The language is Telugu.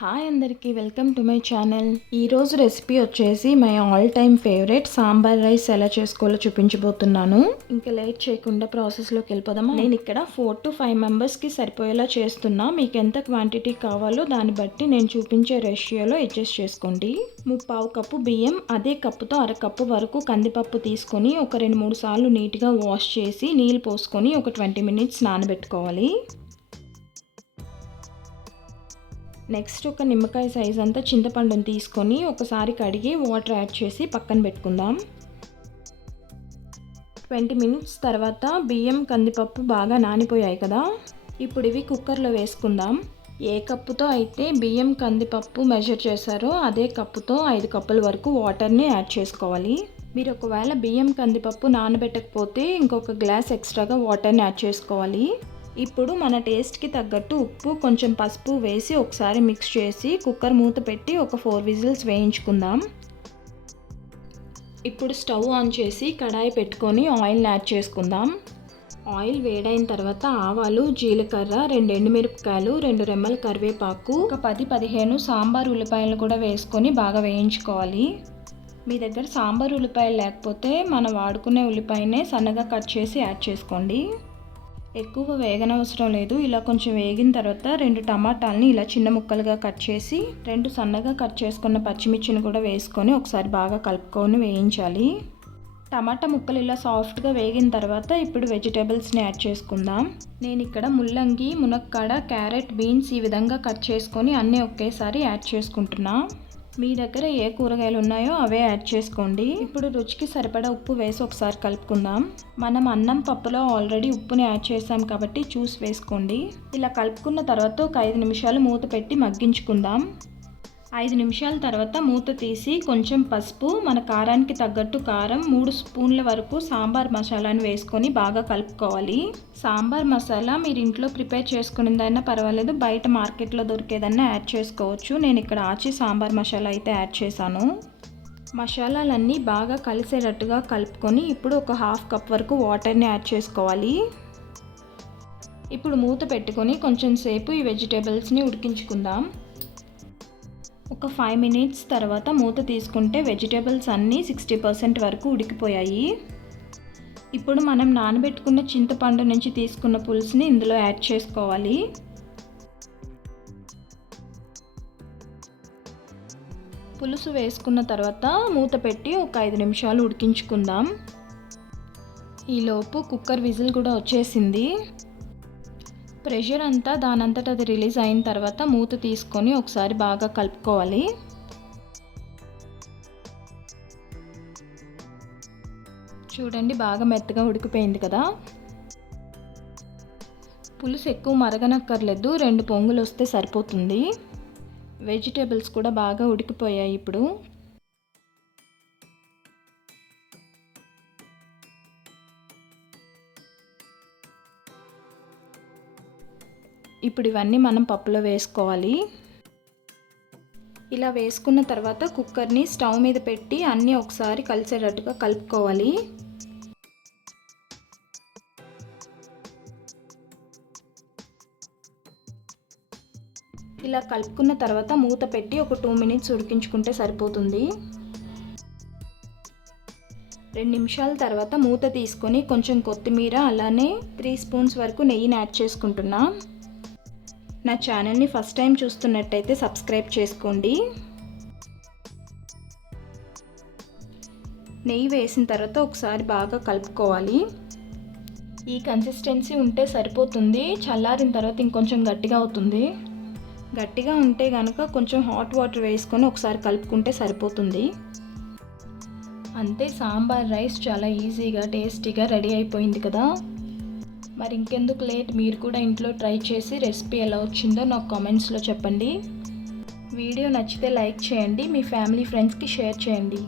హాయ్ అందరికీ వెల్కమ్ టు మై ఛానల్. ఈరోజు రెసిపీ వచ్చేసి my all time favourite sambar rice ఎలా చేసుకోవాలో చూపించబోతున్నాను. ఇంకా లేట్ చేయకుండా ప్రాసెస్లోకి వెళ్ళిపోదామా. నేను ఇక్కడ 4 to 5 మెంబర్స్కి సరిపోయేలా చేస్తున్నా. మీకు ఎంత క్వాంటిటీ కావాలో దాన్ని బట్టి నేను చూపించే రేషియోలో అడ్జస్ట్ చేసుకోండి. 3/4 కప్పు బియ్యం, అదే కప్పుతో 1/2 కప్పు వరకు కందిపప్పు తీసుకొని ఒక 2-3 సార్లు నీట్గా వాష్ చేసి నీళ్ళు పోసుకొని ఒక 20 minutes నానబెట్టుకోవాలి. నెక్స్ట్ ఒక నిమ్మకాయ సైజ్ అంతా చింతపండుని తీసుకొని ఒకసారి కడిగి వాటర్ యాడ్ చేసి పక్కన పెట్టుకుందాం. 20 minutes తర్వాత బియ్యం కందిపప్పు బాగా నానిపోయాయి కదా. ఇప్పుడు ఇవి కుక్కర్లో వేసుకుందాం. ఏ కప్పుతో అయితే బియ్యం కందిపప్పు మెజర్ చేశారో అదే కప్పుతో 5 కప్పుల వరకు వాటర్ని యాడ్ చేసుకోవాలి. మీరు ఒకవేళ బియ్యం కందిపప్పు నానబెట్టకపోతే ఇంకొక గ్లాస్ ఎక్స్ట్రాగా వాటర్ని యాడ్ చేసుకోవాలి. ఇప్పుడు మన టేస్ట్కి తగ్గట్టు ఉప్పు, కొంచెం పసుపు వేసి ఒకసారి మిక్స్ చేసి కుక్కర్ మూత పెట్టి ఒక 4 విజిల్స్ వేయించుకుందాం. ఇప్పుడు స్టవ్ ఆన్ చేసి కడాయి పెట్టుకొని ఆయిల్ని యాడ్ చేసుకుందాం. ఆయిల్ వేడైన తర్వాత ఆవాలు, జీలకర్ర, 2 ఎండుమిరపకాయలు, 2 రెమ్మల కరివేపాకు, ఒక 10-15 సాంబార్ ఉల్లిపాయలు కూడా వేసుకొని బాగా వేయించుకోవాలి. మీ దగ్గర సాంబార్ ఉల్లిపాయలు లేకపోతే మనం వాడుకునే ఉల్లిపాయనే సన్నగా కట్ చేసి యాడ్ చేసుకోండి. ఎక్కువ వేగనవసరం లేదు. ఇలా కొంచెం వేగిన తర్వాత 2 టమాటాలని ఇలా చిన్న ముక్కలుగా కట్ చేసి 2 సన్నగా కట్ చేసుకున్న పచ్చిమిర్చిని కూడా వేసుకొని ఒకసారి బాగా కలుపుకొని వేయించాలి. టమాటా ముక్కలు ఇలా సాఫ్ట్గా వేగిన తర్వాత ఇప్పుడు వెజిటేబుల్స్ని యాడ్ చేసుకుందాం. నేను ఇక్కడ ముల్లంగి, మునక్కాడ, క్యారెట్, బీన్స్ ఈ విధంగా కట్ చేసుకొని అన్నీ ఒకేసారి యాడ్ చేసుకుంటున్నా. మీ దగ్గర ఏ కూరగాయలు ఉన్నాయో అవే యాడ్ చేసుకోండి. ఇప్పుడు రుచికి సరిపడా ఉప్పు వేసి ఒకసారి కలుపుకుందాం. మనం అన్నం పప్పులో ఆల్రెడీ ఉప్పుని యాడ్ చేసాం కాబట్టి చూసి వేసుకోండి. ఇలా కలుపుకున్న తర్వాత ఒక 5 నిమిషాలు మూత పెట్టి మగ్గించుకుందాం. 5 నిమిషాల తర్వాత మూత తీసి కొంచెం పసుపు, మన కారానికి తగ్గట్టు కారం, 3 స్పూన్ల వరకు సాంబార్ మసాలాని వేసుకొని బాగా కలుపుకోవాలి. సాంబార్ మసాలా మీరు ఇంట్లో ప్రిపేర్ చేసుకునేదైనా పర్వాలేదు, బయట మార్కెట్లో దొరికేదన్నా యాడ్ చేసుకోవచ్చు. నేను ఇక్కడ ఆచి సాంబార్ మసాలా అయితే యాడ్ చేశాను. మసాలాలన్నీ బాగా కలిసేటట్టుగా కలుపుకొని ఇప్పుడు ఒక 1/2 కప్ వరకు వాటర్ని యాడ్ చేసుకోవాలి. ఇప్పుడు మూత పెట్టుకొని కొంచెం సేపు ఈ వెజిటేబుల్స్ని ఉడికించుకుందాం. ఒక 5 minutes తర్వాత మూత తీసుకుంటే వెజిటేబుల్స్ అన్నీ 60% వరకు ఉడికిపోయాయి. ఇప్పుడు మనం నానబెట్టుకున్న చింతపండు నుంచి తీసుకున్న పులుసుని ఇందులో యాడ్ చేసుకోవాలి. పులుసు వేసుకున్న తర్వాత మూత పెట్టి ఒక 5 నిమిషాలు ఉడికించుకుందాం. ఈలోపు కుక్కర్ విజిల్ కూడా వచ్చేసింది. ప్రెషర్ అంతా దానంతట అది రిలీజ్ అయిన తర్వాత మూత తీసుకొని ఒకసారి బాగా కలుపుకోవాలి. చూడండి బాగా మెత్తగా ఉడికిపోయింది కదా. పులుసు ఎక్కువ మరగనక్కర్లేదు, 2 పొంగులు వస్తే సరిపోతుంది. వెజిటేబుల్స్ కూడా బాగా ఉడికిపోయాయి. ఇప్పుడు ఇవన్నీ మనం పప్పులో వేసుకోవాలి. ఇలా వేసుకున్న తర్వాత కుక్కర్ని స్టవ్ మీద పెట్టి అన్నీ ఒకసారి కలిసేటట్టుగా కలుపుకోవాలి. ఇలా కలుపుకున్న తర్వాత మూత పెట్టి ఒక 2 minutes ఉడికించుకుంటే సరిపోతుంది. 2 నిమిషాల తర్వాత మూత తీసుకొని కొంచెం కొత్తిమీర, అలానే 3 spoons వరకు నెయ్యిని యాడ్ చేసుకుంటున్నా. నా ఛానల్ని ఫస్ట్ టైం చూస్తున్నట్టయితే సబ్స్క్రైబ్ చేసుకోండి. నెయ్యి వేసిన తర్వాత ఒకసారి బాగా కలుపుకోవాలి. ఈ కన్సిస్టెన్సీ ఉంటే సరిపోతుంది. చల్లారిన తర్వాత ఇంకొంచెం గట్టిగా అవుతుంది. గట్టిగా ఉంటే కనుక కొంచెం హాట్ వాటర్ వేసుకొని ఒకసారి కలుపుకుంటే సరిపోతుంది. అంతే, సాంబార్ రైస్ చాలా ఈజీగా టేస్టీగా రెడీ అయిపోయింది కదా. మరి ఇంకెందుకు లేట్, మీరు కూడా ఇంట్లో ట్రై చేసి రెసిపీ ఎలా వచ్చిందో నాకు కామెంట్స్లో చెప్పండి. వీడియో నచ్చితే లైక్ చేయండి, మీ ఫ్యామిలీ ఫ్రెండ్స్కి షేర్ చేయండి.